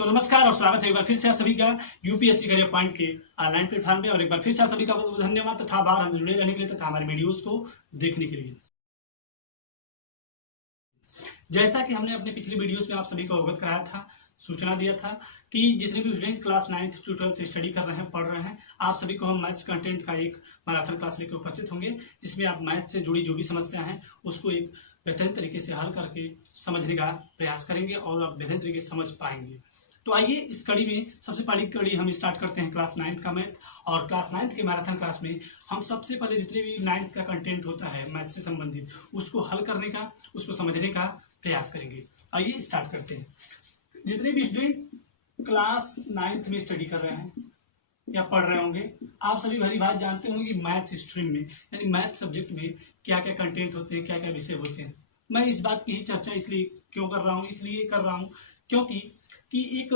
नमस्कार और स्वागत है एक बार फिर से आप सभी का यूपीएससी करियर पॉइंट के ऑनलाइन प्लेटफॉर्म पे। और एक बार फिर से आप सभी का बहुत धन्यवाद तथा आभार हम जुड़े रहने के लिए तथा हमारे वीडियोस को देखने के लिए। जैसा कि हमने अपने पिछली वीडियोस में आप सभी को अवगत कराया था, सूचना दिया था कि जितने भी student class 9th to 12th study कर रहे हैं, पढ़ रहे हैं, आप सभी को हम मैथ्स कंटेंट का एक मैराथन क्लास लेकर उपस्थित होंगे, जिसमें आप मैथ से जुड़ी जो भी समस्या हैं उसको एक बेहतरीन तरीके से हल करके समझने का प्रयास करेंगे और आप बेहतरीन तरीके से समझ पाएंगे। तो आइए इस कड़ी में सबसे पहली कड़ी हम स्टार्ट करते हैं क्लास 9th का मैथ। और क्लास 9th के मैराथन क्लास में हम सबसे पहले जितने भी 9th का कंटेंट होता है मैथ से संबंधित, उसको हल करने का, उसको समझने का प्रयास करेंगे। आइए स्टार्ट करते हैं। जितने भी स्टूडेंट क्लास 9th में स्टडी कर रहे हैं या पढ़ रहे होंगे, आप सभी भली बात जानते होंगे कि मैथ स्ट्रीम में यानी मैथ सब्जेक्ट में क्या क्या कंटेंट होते हैं, क्या क्या विषय होते हैं। मैं इस बात की ही चर्चा इसलिए क्यों कर रहा हूँ, इसलिए कर रहा हूँ क्योंकि एक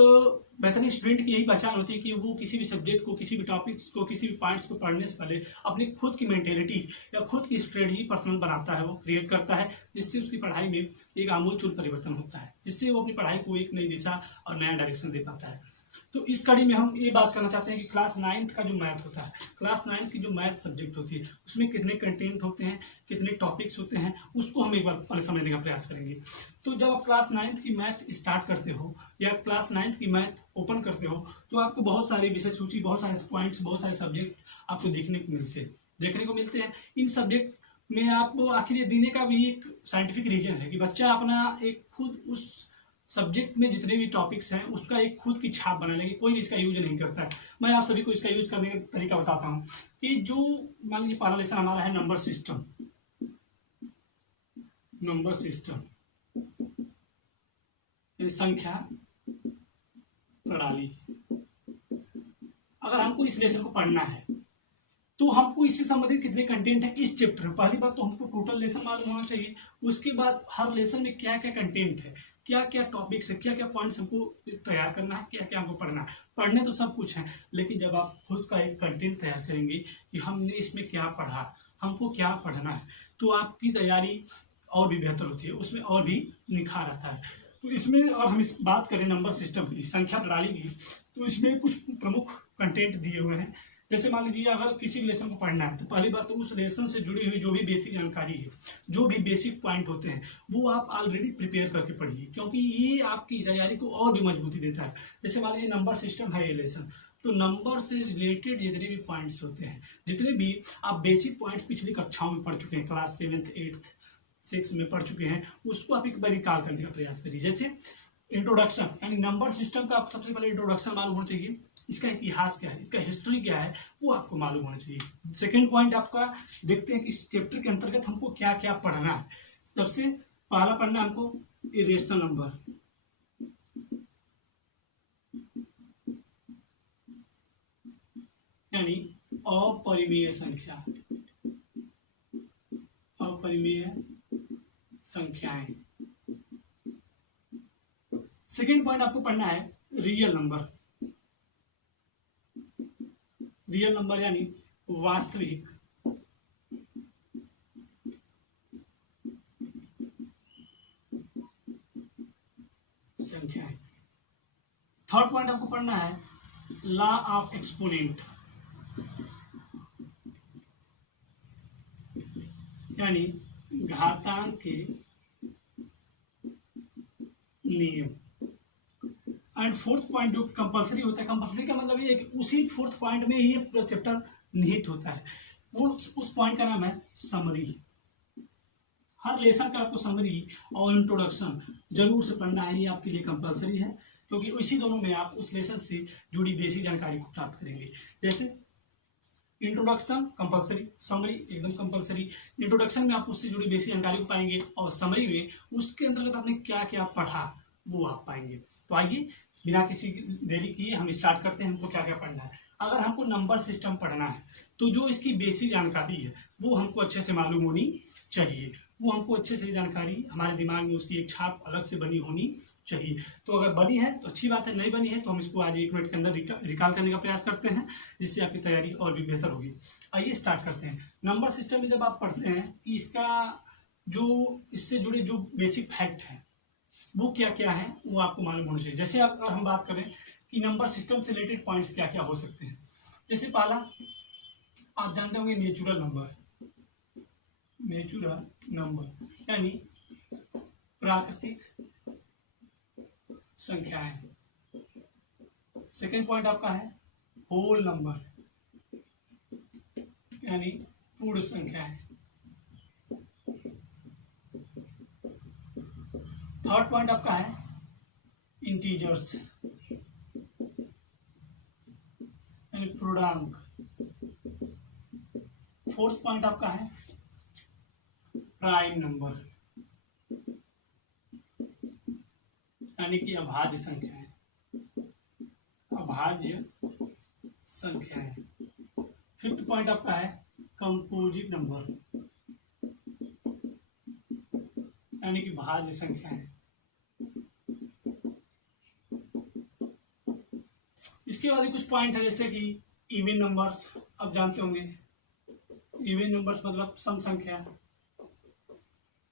बेहतरीन स्टूडेंट की यही पहचान होती है कि वो किसी भी सब्जेक्ट को, किसी भी टॉपिक्स को, किसी भी पॉइंट्स को पढ़ने से पहले अपनी खुद की मेंटेलिटी या खुद की स्ट्रेटजी पर्सनल बनाता है, वो क्रिएट करता है, जिससे उसकी पढ़ाई में एक आमूलचूल परिवर्तन होता है, जिससे वो अपनी पढ़ाई को एक नई दिशा और नया डायरेक्शन दे पाता है। तो इस कड़ी में हम ये बात करना चाहते हैं कि क्लास 9th का जो मैथ होता है, क्लास 9th की जो मैथ सब्जेक्ट होती है, उसमें कितने कंटेंट होते हैं, कितने टॉपिक्स होते हैं, उसको हम एक बार पहले समझने का प्रयास करेंगे। तो जब आप क्लास 9th की मैथ स्टार्ट करते हो या क्लास 9th की मैथ ओपन करते हो, तो आपको बहुत सारे विषय सूची, बहुत सारे पॉइंट्स, बहुत सारे सब्जेक्ट आपको देखने को मिलते हैं। इन सब्जेक्ट में आपको आखिर ये देने का भी एक साइंटिफिक रीजन है कि बच्चा अपना एक खुद उस सब्जेक्ट में जितने भी टॉपिक्स हैं उसका एक खुद की छाप बना लेंगे। कोई भी इसका यूज नहीं करता है। मैं आप सभी को इसका यूज करने का तरीका बताता हूँ कि जो मान लीजिए पहला लेसन हमारा है नंबर सिस्टम संख्या प्रणाली। अगर हमको इस लेसन को पढ़ना है तो हमको इससे संबंधित कितने कंटेंट है इस चैप्टर में, पहली बात तो हमको टोटल लेसन मालूम होना चाहिए। उसके बाद हर लेसन में क्या क्या कंटेंट है, क्या क्या टॉपिक्स है, क्या क्या पॉइंट्स हमको तैयार करना है, क्या क्या हमको पढ़ना है। पढ़ने तो सब कुछ है, लेकिन जब आप खुद का एक कंटेंट तैयार करेंगे कि हमने इसमें क्या पढ़ा, हमको क्या पढ़ना है, तो आपकी तैयारी और भी बेहतर होती है, उसमें और भी निखार आता है। तो इसमें अगर हम इस बात करें नंबर सिस्टम की, संख्या प्रणाली की, तो इसमें कुछ प्रमुख कंटेंट दिए हुए हैं। जैसे मान लीजिए अगर किसी भी लेसन को पढ़ना है तो पहली बात तो उस लेसन से जुड़ी हुई जो भी बेसिक जानकारी है, जो भी बेसिक पॉइंट होते हैं, वो आप ऑलरेडी प्रिपेयर करके पढ़िए, क्योंकि ये आपकी तैयारी को और भी मजबूती देता है। जैसे मान लीजिए नंबर सिस्टम है ये लेसन, तो नंबर से रिलेटेड जितने भी पॉइंट्स होते हैं, जितने भी आप बेसिक पॉइंट्स पिछली कक्षाओं में पढ़ चुके हैं, क्लास 7th 8th 6 में पढ़ चुके हैं, उसको आप एक बार रिकॉल करने का प्रयास करिए। जैसे इंट्रोडक्शन, यानी नंबर सिस्टम का आपको सबसे पहले इंट्रोडक्शन मालूम होना चाहिए, इसका इतिहास क्या है, इसका हिस्ट्री क्या है, वो आपको मालूम होना चाहिए। सेकंड पॉइंट आपका देखते हैं कि इस चैप्टर के अंतर्गत हमको क्या क्या पढ़ना है। सबसे पहला पढ़ना हमको इरेशनल नंबर, यानी अपरिमेय संख्या, अपरिमेय संख्याएं। सेकेंड पॉइंट आपको पढ़ना है रियल नंबर, रियल नंबर यानी वास्तविक संख्याएं। थर्ड पॉइंट आपको पढ़ना है लॉ ऑफ एक्सपोनेंट, यानी घातांक के नियम। एंड फोर्थ पॉइंट जो कंपलसरी होता है, कंपलसरी का मतलब ये है कि उसी फोर्थ पॉइंट में ये पूरा चैप्टर निहित होता है, वो उस पॉइंट का नाम है समरी। हर लेसन का आपको समरी और इंट्रोडक्शन जरूर से पढ़ना है, ये आपके लिए कंपलसरी है, क्योंकि इसी दोनों में आप उस लेसन से जुड़ी बेसिक जानकारी को प्राप्त करेंगे। जैसे इंट्रोडक्शन कंपलसरी, समरी एकदम कंपलसरी। इंट्रोडक्शन में आप उससे जुड़ी बेसिक जानकारी को पाएंगे और समरी में उसके अंतर्गत आपने क्या क्या पढ़ा वो आप पाएंगे। तो आइए बिना किसी देरी किए हम स्टार्ट करते हैं, हमको क्या क्या पढ़ना है। अगर हमको नंबर सिस्टम पढ़ना है तो जो इसकी बेसिक जानकारी है वो हमको अच्छे से मालूम होनी चाहिए, वो हमको अच्छे से जानकारी हमारे दिमाग में उसकी एक छाप अलग से बनी होनी चाहिए। तो अगर बनी है तो अच्छी बात है, नहीं बनी है तो हम इसको आज 1 मिनट के अंदर रिकॉल करने का प्रयास करते हैं, जिससे आपकी तैयारी और भी बेहतर होगी। आइए स्टार्ट करते हैं। नंबर सिस्टम में जब आप पढ़ते हैं कि इसका जो इससे जुड़े जो बेसिक फैक्ट है, वो क्या क्या है वो आपको मालूम होना चाहिए। जैसे अब हम बात करें कि नंबर सिस्टम से रिलेटेड पॉइंट्स क्या क्या हो सकते हैं। जैसे पहला आप जानते होंगे नेचुरल नंबर, नेचुरल नंबर यानी प्राकृतिक संख्याएं। सेकेंड पॉइंट आपका है होल नंबर यानी पूर्ण संख्याएं। थर्ड पॉइंट आपका है इंटीजर्स यानी पूर्णांक। फोर्थ पॉइंट आपका है प्राइम नंबर यानी कि अभाज्य संख्याएं, अभाज्य संख्याएं। फिफ्थ पॉइंट आपका है कंपोजिट नंबर यानी कि भाज्य संख्याएं। इसके बाद कुछ पॉइंट है जैसे कि इवन नंबर्स, आप जानते होंगे इवन नंबर्स मतलब सम संख्या।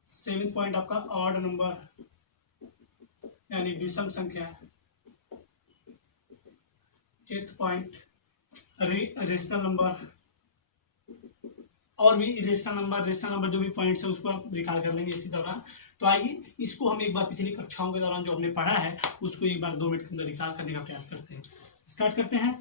सेवेंथ पॉइंट आपका ऑड नंबर यानी विषम संख्या। एट्थ पॉइंट रेशनल नंबर और भी रेशनल नंबर जो भी पॉइंट्स है उसको आप रिकॉल कर लेंगे इसी दौरान। तो आइए इसको हम एक बार पिछली कक्षाओं के दौरान जो हमने पढ़ा है उसको एक बार 2 मिनट के अंदर रिकॉल करने का प्रयास करते हैं। स्टार्ट करते हैं।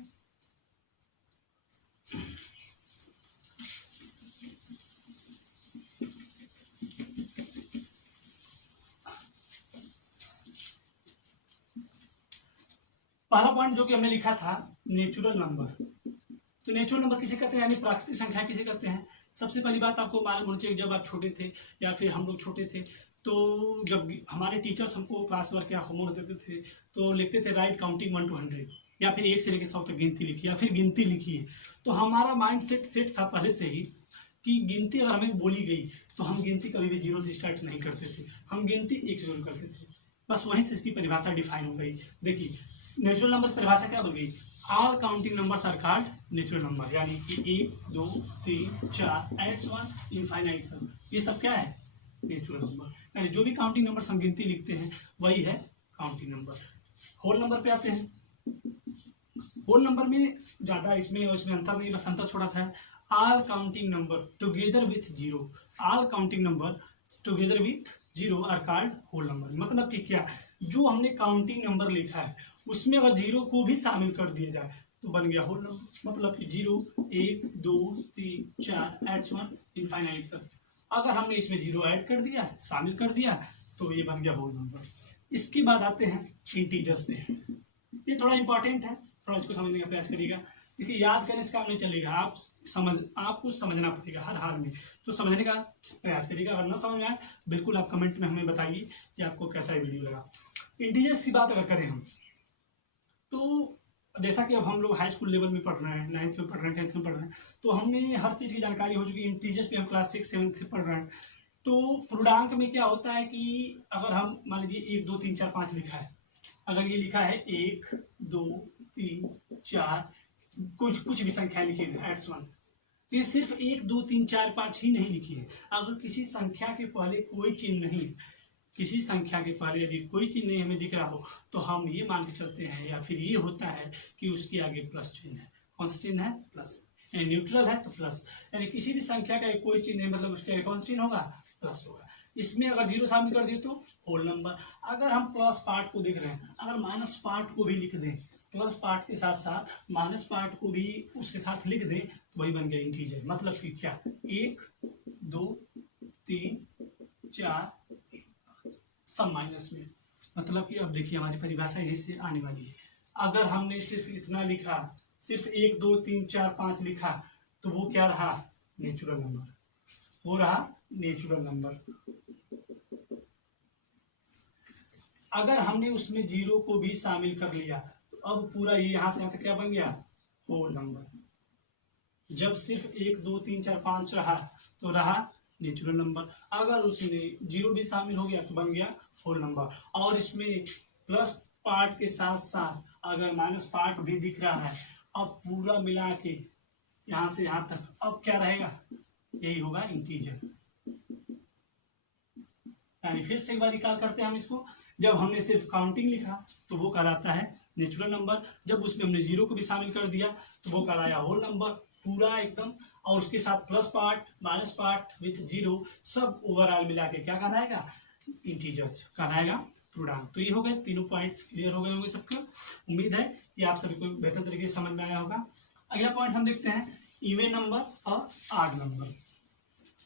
पहला पॉइंट जो कि हमने लिखा था नेचुरल नंबर। तो नेचुरल नंबर किसे कहते हैं यानी प्राकृतिक संख्या किसे कहते हैं। सबसे पहली बात आपको मालूम होनी चाहिए, जब आप छोटे थे या फिर हम लोग छोटे थे तो जब हमारे टीचर्स हमको क्लास वर्क या होमवर्क देते थे तो लिखते थे राइट काउंटिंग 1 to 100 या फिर 1 से लेकर 100 तक गिनती लिखी या फिर गिनती लिखिए। तो हमारा माइंड सेट था पहले से ही कि गिनती अगर हमें बोली गई तो हम गिनती कभी भी 0 से स्टार्ट नहीं करते थे, हम गिनती 1 से शुरू करते थे। बस वहीं से इसकी परिभाषा डिफाइन हो गई। देखिए नेचुरल नंबर की परिभाषा क्या बन गई, all counting numbers are called natural number यानी कि 1 2 3 4 एड्स 1 इनफाइनाइट तक, ये सब क्या है नेचुरल नंबर। यानी जो भी काउंटिंग नंबर हम गिनती लिखते हैं वही है काउंटिंग नंबर। होल नंबर पे आते हैं। होल नंबर में ज्यादा इसमें और इसमें अंतर नहीं, बस अंतर छोटा सा है। All counting number together with zero, all counting number together with zero are called whole number. मतलब कि क्या, जो हमने काउंटिंग नंबर लिखा है उसमें अगर जीरो को भी शामिल कर दिया जाए तो बन गया होल नंबर। मतलब कि 0 1 2 3 4 एड्स 1 इनफाइनाइट तक। अगर हमने इसमें जीरो ऐड कर दिया, शामिल कर दिया, तो ये बन गया होल नंबर। इसके बाद आते हैं इंटीजर्स पे। ये थोड़ा इंपॉर्टेंट है, थोड़ा इसको समझने का प्रयास करिएगा। देखिए याद करने से काम नहीं चलेगा, आपको समझना पड़ेगा हर हाल में, तो समझने का प्रयास करिएगा। अगर ना समझ में आए बिल्कुल आप कमेंट में हमें बताइए कि आपको कैसा वीडियो लगा। इंटीजर्स की बात अगर करें हम तो जैसा कि अब हम लोग हाई स्कूल लेवल में पढ़ रहे हैं, 9th में पढ़ रहे हैं, 10th में पढ़ रहे हैं, तो हमें हर चीज़ की जानकारी हो चुकी है। इंटीजर्स भी हम क्लास 6 7 से पढ़ रहे हैं। तो पूर्णांक में क्या होता है कि अगर हम मान लीजिए 1 2 3 4 5 लिखा है, अगर ये लिखा है 1 2 3 4 कुछ भी संख्या लिखी है एड्स 1, तो ये सिर्फ 1 2 3 4 5 ही नहीं लिखी है। अगर किसी संख्या के पहले कोई चिन्ह नहीं, किसी संख्या के पहले यदि कोई चिन्ह नहीं हमें दिख रहा हो तो हम ये मान के चलते हैं या फिर ये होता है कि उसके आगे प्लस चिन्ह है। कौन सा चिन्ह है? प्लस। यानी न्यूट्रल है तो प्लस, यानी किसी भी संख्या का कोई चिन्ह नहीं मतलब उसके आगे कौन सा चिन्ह होगा? प्लस होगा। इसमें अगर जीरो शामिल कर दिए तो होल नंबर। अगर हम प्लस पार्ट को देख रहे हैं, अगर माइनस पार्ट को भी लिख दें, प्लस पार्ट के साथ साथ माइनस पार्ट को भी उसके साथ लिख दें तो वही बन गया इंटीजर। मतलब कि क्या, 1 2 3 4 सब माइनस में। मतलब कि अब देखिए हमारी परिभाषा यही से आने वाली है। अगर हमने सिर्फ इतना लिखा, सिर्फ 1 2 3 4 5 लिखा तो वो क्या रहा? नेचुरल नंबर, वो रहा नेचुरल नंबर। अगर हमने उसमें जीरो को भी शामिल कर लिया तो अब पूरा ये यहां से यहां तक क्या बन गया? Whole number. जब सिर्फ 1 2 3 4 5 रहा तो रहा नेचुरल नंबर। अगर उसमें जीरो भी शामिल हो गया तो बन गया होल नंबर। और इसमें प्लस पार्ट के साथ साथ अगर माइनस पार्ट भी दिख रहा है, अब पूरा मिला के यहां से यहां तक अब क्या रहेगा? यही होगा इंटीजर। यानी फिर से एक बार निकाल करते हैं हम इसको। जब हमने सिर्फ काउंटिंग लिखा तो वो कहलाता है नेचुरल नंबर। जब उसमें हमने जीरो को भी शामिल कर दिया तो वो कहलाया होल नंबर पूरा एकदम, और उसके साथ plus part minus part with zero सब ओवरऑल मिला के क्या कहलाएगा, इंटीजर्स कहलाएगा, पूर्णांक। तो ये हो गए तीनों पॉइंट्स क्लियर हो गए होंगे सबके। उम्मीद है कि आप सभी को बेहतर तरीके से समझ में आया होगा। अगला पॉइंट हम देखते हैं इवन नंबर और आड नंबर।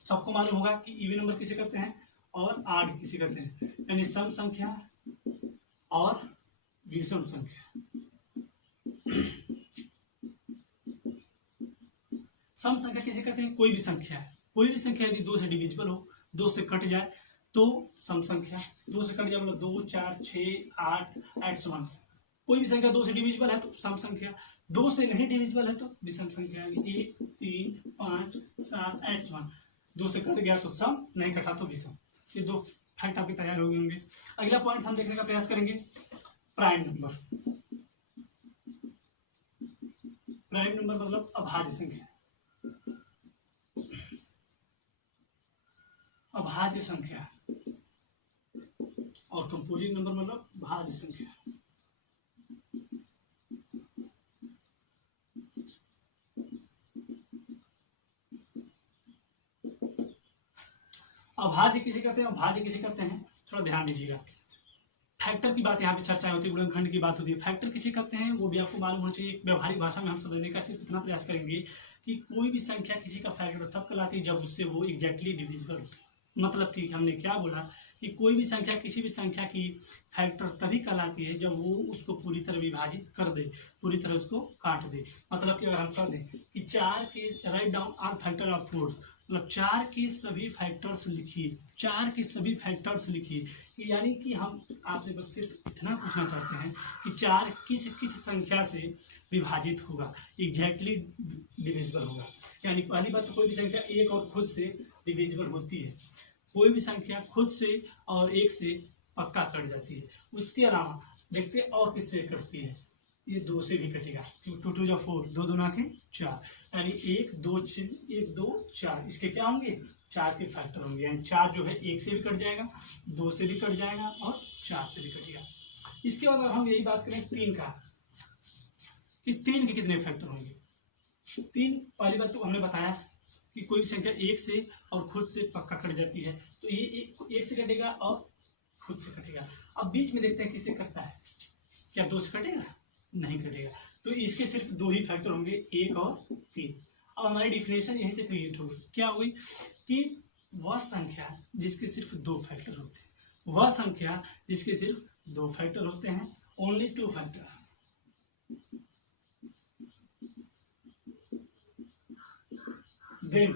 सबको मालूम होगा कि इवन नंबर किसे कहते हैं और आड किसे कहते हैं, यानी सम संख्या और विषम संख्या। सम संख्या किसे कहते हैं, कोई भी संख्या है, कोई भी संख्या यदि 2 से डिविजिबल हो, 2 से कट जाए तो सम संख्या, 2 से कट जाए मतलब 2, 4, 6, 8 एट्स 1। कोई भी संख्या 2 से डिविजिबल है तो सम संख्या, 2 से नहीं डिविजिबल है तो विषम संख्या, 1, 3, 5, 7 एट्स 1। 2 से कट गया तो सम, नहीं कटा तो विषम। ये 2 फैक्ट आपके तैयार हो गए होंगे। अगला पॉइंट हम देखने का प्रयास करेंगे प्राइम नंबर। प्राइम नंबर मतलब अभाज्य संख्या, अभाज्य संख्या, और कंपोजिट नंबर मतलब भाज्य संख्या। अभाज्य किसे कहते हैं, अभाज्य किसे कहते हैं, थोड़ा ध्यान दीजिएगा। फैक्टर की बात यहाँ पे चर्चा होती है, गुणनखंड की बात होती है। फैक्टर किसे कहते हैं वो भी आपको मालूम होना चाहिए। व्यवहारिक भाषा में हम समझने का सिर्फ इतना प्रयास करेंगे कि कोई भी संख्या किसी का फैक्टर तब कहलाती है जब उससे वो एग्जैक्टली डिविजिबल हो। मतलब कि हमने क्या बोला कि कोई भी संख्या किसी भी संख्या की फैक्टर तभी कहलाती है जब वो उसको पूरी तरह विभाजित कर दे, पूरी तरह उसको काट दे। मतलब कि अगर हम कह दें कि 4 के right down are factor of 4, मतलब 4 के सभी फैक्टर्स लिखिए, 4 के सभी फैक्टर्स लिखिए, यानी कि हम आपसे बस सिर्फ इतना पूछना चाहते हैं कि 4 किस किस संख्या से विभाजित होगा, एग्जैक्टली डिविजिबल होगा। यानी पहली बात तो कोई भी संख्या एक और खुद से डिविजिबल होती है, कोई भी संख्या खुद से और एक से पक्का कट जाती है। उसके अलावा देखते हैं और किससे कटती है, ये 2 से भी कटेगा, 2 2 जा 4, 2 2 के 4, यानी 1 2 4, इसके क्या होंगे 4 के फैक्टर होंगे। यानी 4 जो है 1 से भी कट जाएगा, 2 से भी कट जाएगा और 4 से भी कटेगा। इसके बाद अगर हम यही बात करें 3 का, कि 3 के कितने फैक्टर होंगे। 3 पहली बात तो हमने बताया कि कोई भी संख्या 1 से और खुद से पक्का कट जाती है, तो ये 1 से कटेगा और खुद से कटेगा। अब बीच में देखते हैं किससे कटता है, क्या 2 से कटेगा, नहीं कटेगा, तो इसके सिर्फ 2 ही फैक्टर होंगे, 1 और 3। अब हमारी डिफिनेशन यहीं से क्रिएट होगी, क्या होगी कि वह संख्या जिसके सिर्फ 2 फैक्टर होते हैं, वह संख्या जिसके सिर्फ 2 फैक्टर होते हैं, only 2 factor, then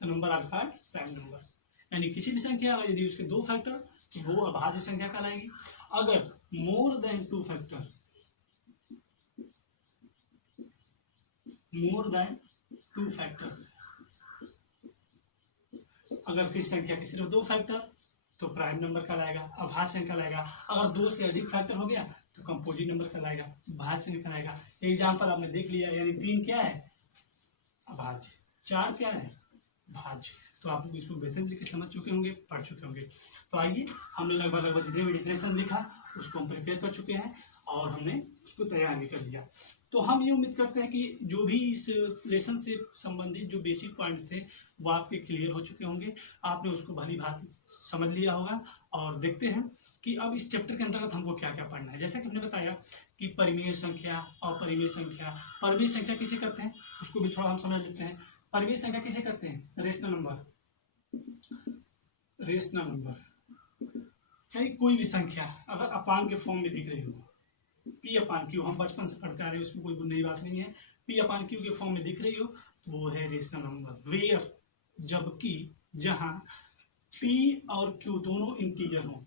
the number are called prime number. यानी किसी भी संख्या यदि उसके 2 फैक्टर तो वो अभाज्य संख्या कहलाएगी। अगर more than 2 factor, more than 2 factors, अगर किसी संख्या के सिर्फ 2 फैक्टर तो प्राइम नंबर कहलाएगा, अभाज्य संख्या कहलाएगा। अगर 2 से अधिक फैक्टर हो गया तो कंपोजिट नंबर कहलाएगा, भाज्य संख्या कहलाएगा। एग्जाम्पल आपने देख लिया, यानी 3 क्या है अभाज्य, 4 क्या है भाज्य। तो आप लोग इसको बेहतर तरीके से समझ चुके होंगे, पढ़ चुके होंगे। तो आइए, हमने लगभग जितने भी डिफिनेशन लिखा उसको हम प्रिपेयर कर चुके हैं और हमने उसको तैयार भी कर दिया। तो हम ये उम्मीद करते हैं कि जो भी इस लेसन से संबंधित जो बेसिक पॉइंट्स थे वो आपके क्लियर हो चुके होंगे, आपने उसको भली भांति समझ लिया होगा। और देखते हैं कि अब इस चैप्टर के अंतर्गत हमको क्या क्या पढ़ना है। जैसा कि हमने बताया कि परिमेय संख्या, अपरिमेय संख्या। परिमेय संख्या किसे कहते हैं उसको भी थोड़ा हम समझ लेते हैं। परिमेय संख्या किसे कहते हैं, रेशनल नंबर, रेशनल नंबर यानी कोई भी संख्या अगर अपान के फॉर्म में दिख रही हो, पी अपान क्यू, हम बचपन से पढ़ते आ रहे हैं, उसमें कोई नई बात नहीं है, पी अपान क्यू के फॉर्म में दिख रही हो तो वो है रेशनल नंबर। वेयर, जबकि जहां पी और क्यू दोनों इंटीजर हो,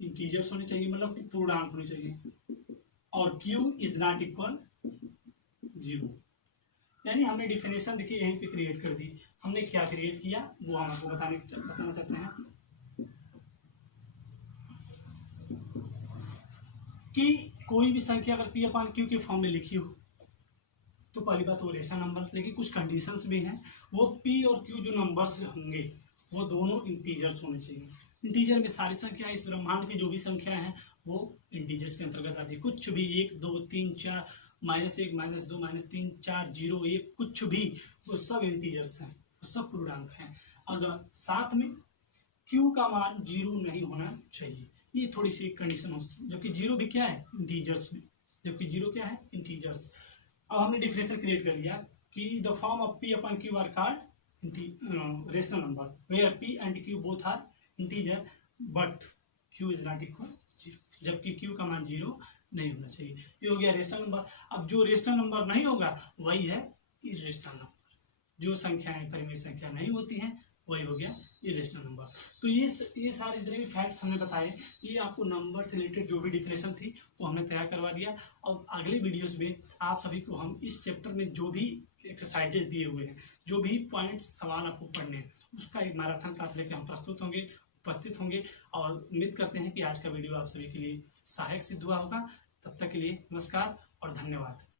इंटीजर्स होने चाहिए, मतलब कि पूर्णांक होने चाहिए, और क्यू इज नॉट इक्वल 0। यानी हमने डिफिनेशन देखिए यहीं पे क्रिएट कर दी। हमने क्या क्रिएट किया वो हम आपको बताना चाहते हैं कि कोई भी संख्या अगर पी अपान क्यू के फॉर्म में लिखी हो तो पहली बात वो रेशनल नंबर, लेकिन कुछ कंडीशंस भी हैं। वो पी और क्यू जो नंबर्स होंगे वो दोनों इंटीजर्स होने चाहिए, इंटीजर में सारी संख्या, इस ब्रह्मांड की जो भी संख्या है वो इंटीजर्स के अंतर्गत आती है। कुछ भी 1 2 3 4 -1 -2 -3 4 0 1 कुछ भी, वो सब इंटीजर्स हैं, वो सब पूर्णांक हैं। अगर साथ में Q का मान 0 नहीं होना चाहिए, ये थोड़ी सी कंडीशन हो, जबकि 0 भी क्या है इंटीजर्स में, जबकि 0 क्या है इंटीजर्स। अब हमने डिफरेंशियल क्रिएट कर लिया कि the form of P upon Q are called rational number where P and Q both are integer but Q is not equal 0, जबकि Q का मान 0 नहीं होना चाहिए। ये हो गया रेशनल नंबर। अब जो रेशनल नंबर नहीं होगा वही है इर्रेशनल नंबर। जो संख्याएं परिमेय संख्या नहीं होती हैं वही हो गया इर्रेशनल नंबर। तो ये सारे जितने भी फैक्ट्स हमने बताए, ये आपको नंबर से रिलेटेड जो भी डिफिनेशन थी वो हमने तैयार करवा दिया। और अगले वीडियोस में आप सभी को हम इस चैप्टर में जो भी एक्सरसाइजेज दिए हुए हैं, जो भी पॉइंट्स सवाल आपको पढ़ने हैं, उसका एक मैराथन क्लास लेकर हम उपस्थित होंगे। और उम्मीद करते हैं कि आज का वीडियो आप सभी के लिए सहायक सिद्ध हुआ होगा। तब तक के लिए नमस्कार और धन्यवाद।